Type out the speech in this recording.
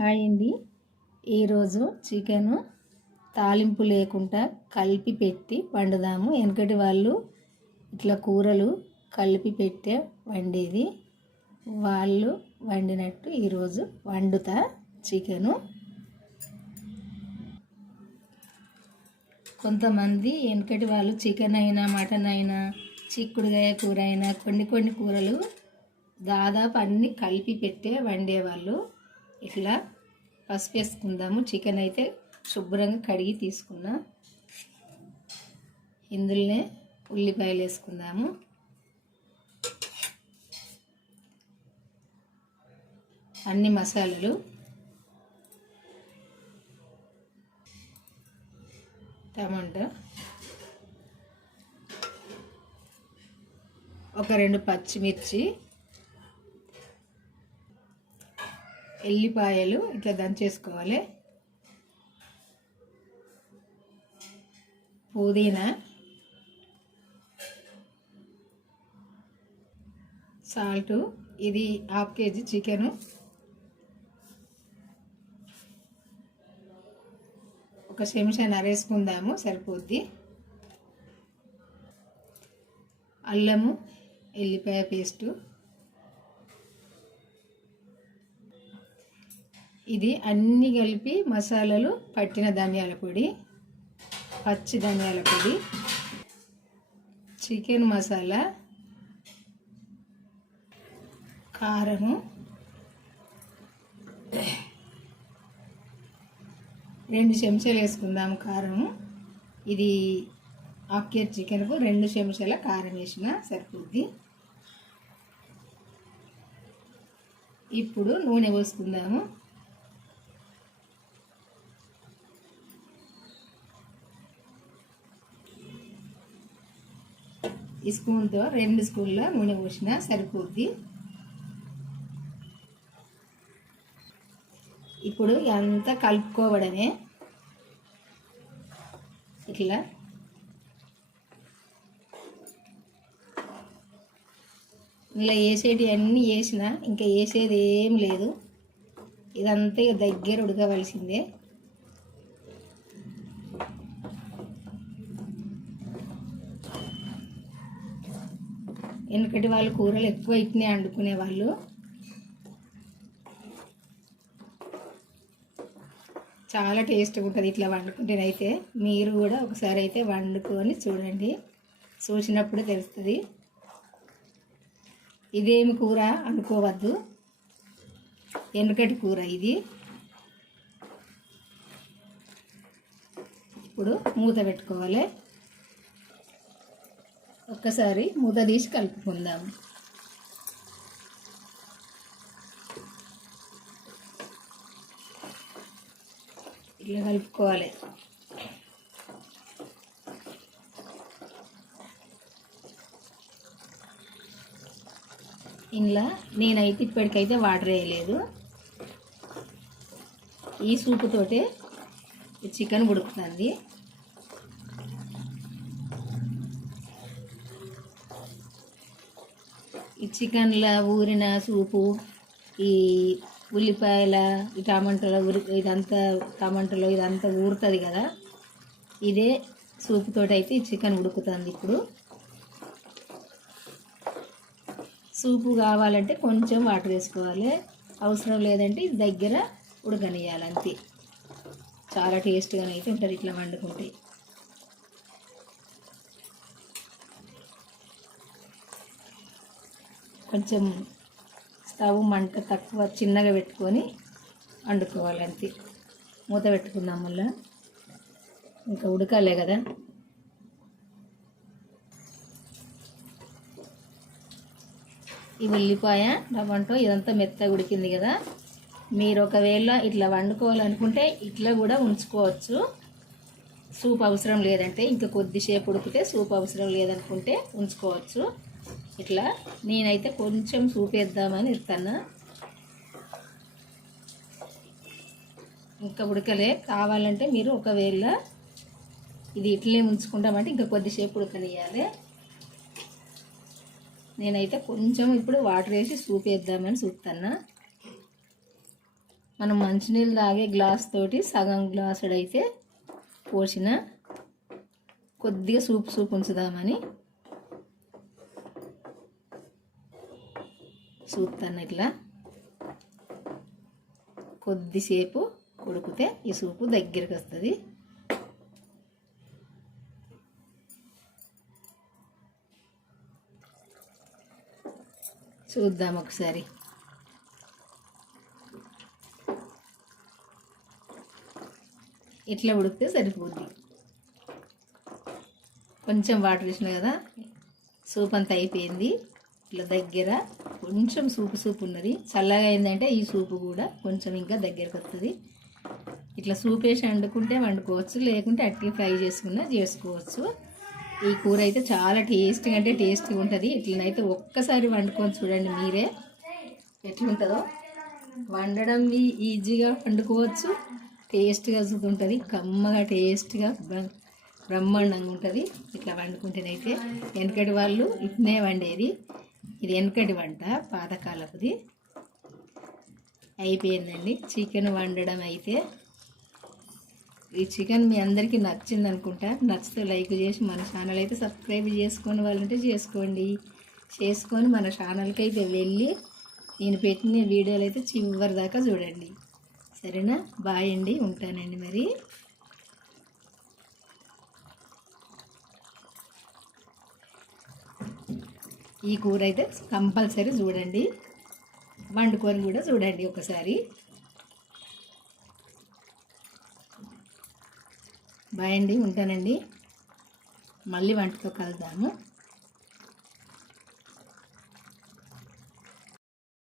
Hi అండి ఈరోజు chicken తాలింపు లేకుండా కలిపి పెట్టి వండుదాము. వెనకటి వాళ్ళు ఇట్లా కూరలు కలిపి పెట్టే వండేది. వాళ్ళు వండినట్టు ఈరోజు వండుతా చికెను. కొంతమంది వెనకటి వాళ్ళు చికెన్ అయినా మటన్ అయినా చిక్కుడుగాయ కూర అయినా కొన్ని కొన్ని కూరలు దాదాపు అన్నీ కలిపి పెట్టే వండేవాళ్ళు. ఇట్లా పసుపు వేసుకుందాము. చికెన్ అయితే శుభ్రంగా కడిగి తీసుకున్నా. ఇందులోనే ఉల్లిపాయలు వేసుకుందాము. అన్ని మసాలాలు. టమాటా. ఒక రెండు పచ్చిమిర్చి. ఎల్లిపాయలు ఇట్లా దంచేసుకోవాలి. పుదీనా సాల్టు ఇది హాఫ్ కేజీ చికెను. ఒక చెంచా నరేసుకుందాము సరిపోద్ది. అల్లము ఎల్లిపాయ పేస్టు ఇది అన్నీ కలిపి మసాలాలు పట్టిన ధనియాల పొడి పచ్చి ధనియాల పొడి చికెన్ మసాలా కారము రెండు చెంచాలు వేసుకుందాము కారము. ఇది హాఫ్ కేజీ చికెన్కు రెండు చెంచాల కారం వేసిన సరిపోద్ది. ఇప్పుడు నూనె పోసుకుందాము. ఈ స్పూన్తో రెండు స్పూన్ల నూనె పోసిన సరిపోద్ది. ఇప్పుడు అంతా కలుపుకోవడమే. ఇట్లా. ఇలా వేసేటి అన్నీ వేసిన ఇంకా వేసేది ఏం లేదు. ఇదంతా దగ్గర ఉడకవలసిందే. వెనుకటి వాళ్ళు కూరలు ఎక్కువ ఇట్నే వండుకునే వాళ్ళు చాలా టేస్ట్గా ఉంటుంది ఇట్లా వండుకుంటేనైతే. మీరు కూడా ఒకసారి అయితే వండుకొని చూడండి. చూసినప్పుడు తెలుస్తుంది. ఇదేమి కూర అనుకోవద్దు. వెనుకటి కూర ఇది. ఇప్పుడు మూత పెట్టుకోవాలి. ఒక్కసారి మూత తీసి కలుపుకుందాం. ఇట్లా కలుపుకోవాలి. ఇంట్లో నేనైతే ఇప్పటికైతే వాటర్ వేయలేదు. ఈ సూపుతోటే చికెన్ ఉడుకుతుంది. ఈ చికెన్లో ఊరిన సూపు ఈ ఉల్లిపాయల ఈ టమాటోల ఉరి ఇదంతా టమాటాలో ఇదంతా ఊరుతుంది కదా. ఇదే సూపుతో అయితే ఈ చికెన్ ఉడుకుతుంది ఇప్పుడు. సూపు కావాలంటే కొంచెం వాటర్ వేసుకోవాలి. అవసరం లేదంటే దగ్గర ఉడకనియాలి అంతే. చాలా టేస్ట్గా అయితే ఉంటుంది ఇట్లా వండుకుంటే. కొంచెం స్టవ్ మంట తక్కువ చిన్నగా పెట్టుకొని వండుకోవాలి అంతే. మూత పెట్టుకుందాం మళ్ళీ. ఇంకా ఉడకాలే కదా. ఈ ఉల్లిపాయ టమాటో ఇదంతా మెత్తగా ఉడికింది కదా. మీరు ఒకవేళ ఇట్లా వండుకోవాలనుకుంటే ఇట్లా కూడా ఉంచుకోవచ్చు. సూప్ అవసరం లేదంటే ఇంకా కొద్దిసేపు ఉడికితే సూప్ అవసరం లేదనుకుంటే ఉంచుకోవచ్చు. ఇట్లా నేనైతే కొంచెం చూపేద్దామని వేద్దామని ఇస్తాను. ఇంకా ఉడకలే. కావాలంటే మీరు ఒకవేళ ఇది ఇట్లే ఉంచుకుంటామంటే ఇంకా కొద్దిసేపు ఉడకనియాలి నేనైతే కొంచెం ఇప్పుడు వాటర్ వేసి చూపేద్దామని వేద్దామని చూస్తున్నా మనం మంచినీళ్ళు తాగే గ్లాస్ తోటి సగం గ్లాసుడైతే అయితే పోసిన కొద్దిగా సూప్ సూపు ఉంచుదామని. చూస్తాను ఇట్లా. కొద్దిసేపు ఉడికితే ఈ సూపు దగ్గరికి వస్తుంది. చూద్దాం ఒకసారి. ఇట్లా ఉడికితే సరిపోద్ది. కొంచెం వాటర్ వేసిన కదా సూప్ అంతా అయిపోయింది. ఇట్లా దగ్గర కొంచెం సూపు సూప్ ఉన్నది. చల్లగా అయిందంటే ఈ సూపు కూడా కొంచెం ఇంకా దగ్గరకు వస్తుంది ఇట్లా సూప్ వేసి వండుకుంటే వండుకోవచ్చు లేకుంటే అట్టి ఫ్రై చేసుకున్నా చేసుకోవచ్చు. ఈ కూర అయితే చాలా టేస్టీగా అంటే టేస్టీగా ఉంటుంది. ఇట్లనైతే ఒక్కసారి వండుకొని చూడండి మీరే ఎట్లుంటుందో. వండడం ఈజీగా వండుకోవచ్చు. టేస్ట్గా ఉంటుంది కమ్మగా టేస్ట్గా బ్రహ్మాండంగా ఉంటుంది. ఇట్లా వండుకుంటేనైతే. వెనకటి వాళ్ళు ఇట్నే వండేది. ఇది వెనకటి వంట పాతకాలపుది. అయిపోయిందండి. చికెన్ వండడం అయితే. ఈ చికెన్ మీ అందరికీ నచ్చింది అనుకుంటా నచ్చితే లైక్ చేసి మన ఛానల్ అయితే సబ్స్క్రైబ్ చేసుకొని వాళ్ళంటే చేసుకోండి. చేసుకొని మన ఛానల్కి అయితే వెళ్ళి నేను పెట్టిన వీడియోలు అయితే చివరి దాకా చూడండి. సరేనా? బాయ్ అండి. ఉంటానండి మరి. ఈ కూర అయితే కంపల్సరీ చూడండి. వండుకొని కూడా చూడండి ఒకసారి. బాయ్ అండి ఉంటానండి. మళ్ళీ వంటతో కలుద్దాము.